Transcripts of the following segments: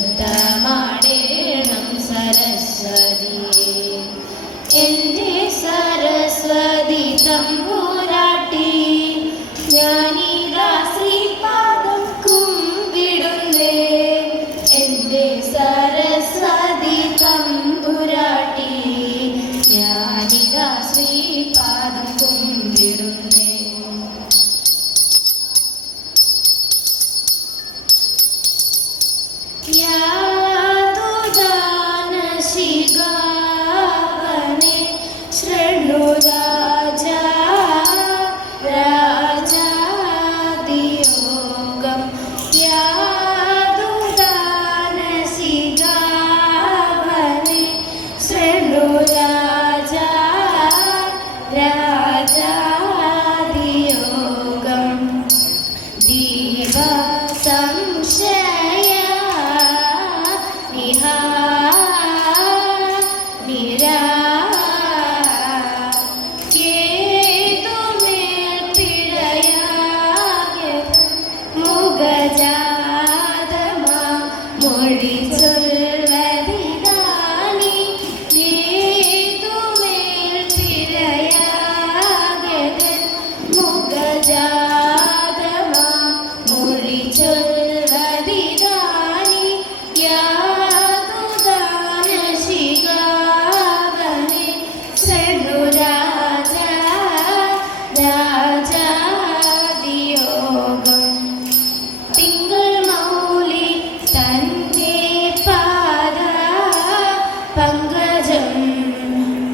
നൃത്തമാടേണം സരസ്വതിയെ. എൻ്റെ സരസ്വതി തമ്പുരാട്ടി ഞാനിതാ ശ്രീപാദം കുമ്പിടുന്നേ. എൻ്റെ സരസ്വതി തമ്പുരാട്ടി ഞാനിതാ ശ്രീപാദം കുമ്പിടുന്നേ. യാതുദാനശിഖാവനെ ശൃണു രാജാ രാജാദിയോഗം. യാതുദാനശിഖാവനെ ശൃണു രാജാ രാജാദിയോഗം. ദീപ സംശയ നിരാ കേതുമേൽ പിഴയാകെ മുഖജാതമാ മൊഴി ചൊൽവതിദാനി. കേതുമേൽ പിഴയാകെ മുഖജാതമാ മൊഴി ചൊൽവതിദാനി. യാതുദാനശിഖാവനെ ശൃണു രാജാ രാജാദിയോഗം. തിങ്കൾ മൗലി തന്റെ പാദ പങ്കജം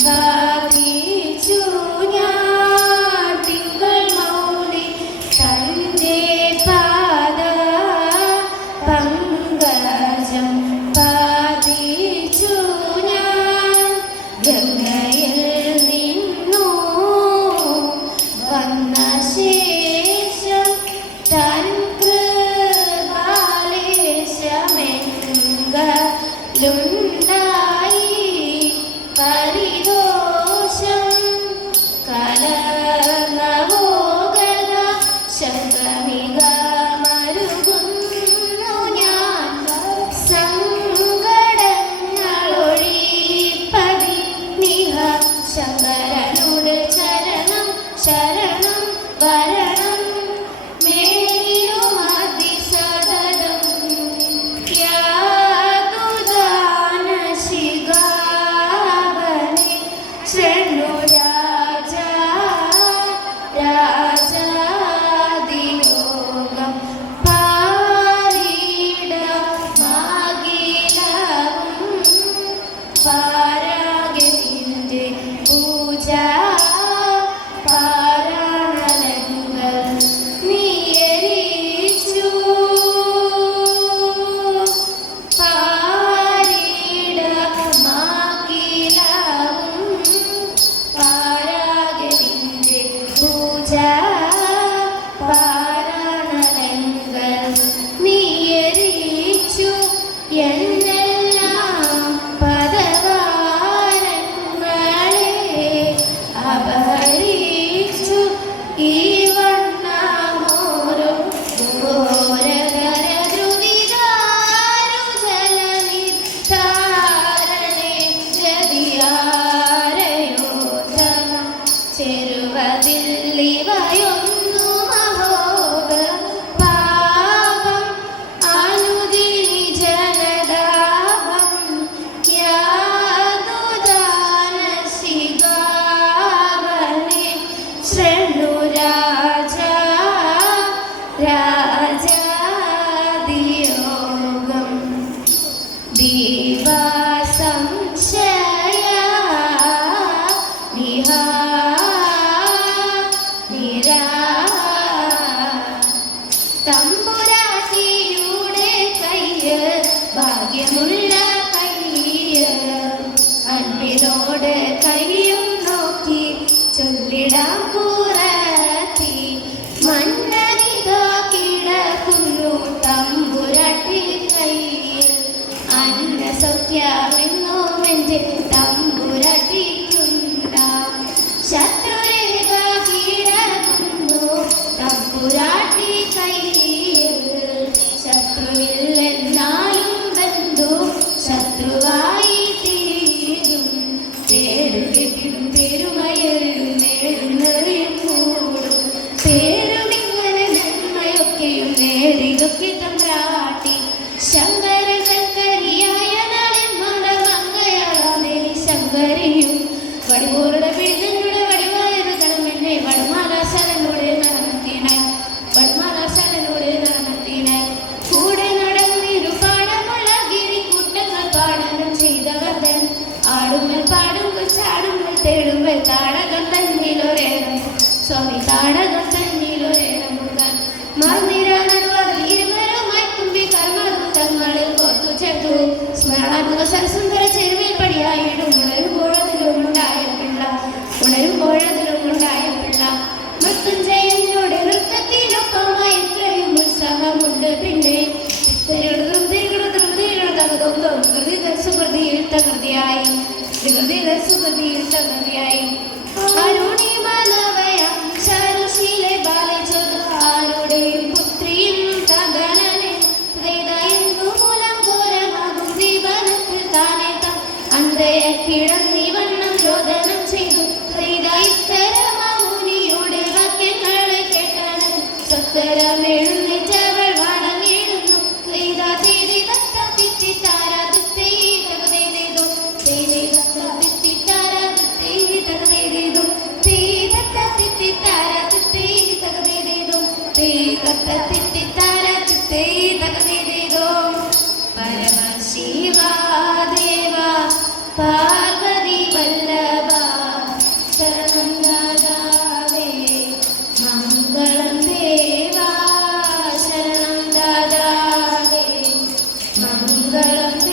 പാതിച്ചു ഞാൻ. തിങ്കൾ മൗലി തന്റെ പാദ പങ്കജം പാതിച്ചു ഞാൻ. ഗംഗയിൽ നിന്നു വന്ന ശേഷം തൻ കൃപാലേശമെങ്കലുണ്ടായി പരിദോഷം. കലർന്നവോഗത ശങ്കമിക മരുകുന്നു ഞാൻ. സങ്കടങ്ങളൊഴിപ്പതി നിഹ ശങ്കരനുടെ ചരണം ശരണം വരണം മേയുമതി സതതം. യാതുദാനശിഖാവനെ ശൃണു രാജാ രാജാദിയോഗം. പാരീടമാകിലവും പാരാഗതിൻ്റെ പൂജ പാരാണലങ്ങൾ നീയരിച്ചു. പാരീടമാകിലവും പാരാഗതിൻ്റെ പൂജ പാരാണലങ്ങൾ നീയരിച്ചു. എന്നെല്ലാം പദവാരങ്ങളെ അപഹരിച്ചു. ഈ വണ്ണമോരും ഘോരകരദ്രുതികാരുജലനിത്താരണേ ഗതിയാരയോധനം. ചെരുവതില്ലിവയൊന്നു മഹോഗ പാപം അനുദിനി ജനദാഹം. യാതുദാനശിഖാവനെ ശൃണു രാജാ രാജാദിയോഗം. ദീപ സംശയ നിരാ തമ്പുരാട്ടിയുടെ കയ്യ് ഭാഗ്യമുള്ള കയ്യ്. അൻപിനോട് കയ്യും നോക്കി ചൊല്ലിടാം കുറത്തി. മന്നനിതാ കിടക്കുന്നു തമ്പുരാട്ടി കയ്യിൽ. അന്നസൗഖ്യമെങ്ങും എൻ്റെ തമ്പുരാട്ടിക്കുണ്ടാം. ശത്രുരേഖ കിടക്കുന്നു തമ്പുരാട്ടി കയ്യിൽ. ശത്രുവില്ലെന്നാലും താടകം തന്നിലൊരെണ്ണമുക്കാൻ മറുനിര നടുവാതിൽ ഇരുവരുമായി തുമ്പി കർമ്മദൂതങ്ങളിൽ കോർത്തു ചേർത്തു സ്മരണാത്മക സരസുന്ദര ചെരുവിൽ പടിയായിടും ഉണരുമ്പോഴതിലുമുണ്ടായ പിള്ള മൃത്യുഞ്ജയനോട് നൃത്തത്തിനൊപ്പമായി ഇത്രയും ഉത്സാഹമുണ്ട് പിന്നെ സുഹൃതിയിൽ തകൃതിയായി അരുണിമാനവയാം ശാരുശീലെ ബാലചോദ ആരുടെയും പുത്രിയും തകരനെ മൂലം ഘോരമാകും ദീപനത്തിൽ താനെ താൻ അന്തയെ കിടന്നി വണ്ണം രോദനം ചെയ്തു ഇത്തരമുനിയുടെ വാക്യങ്ങളെ കേട്ടാണ് സത്തരമെഴുന്നേറ്റവൾ വാടങ്ങിടുന്നു പരമശിവാ ദേവാ പാർവതി വല്ലഭ ശരണം ദാതാവേ മംഗളം ദേവാ ശരണം ദാതാവേ മംഗളം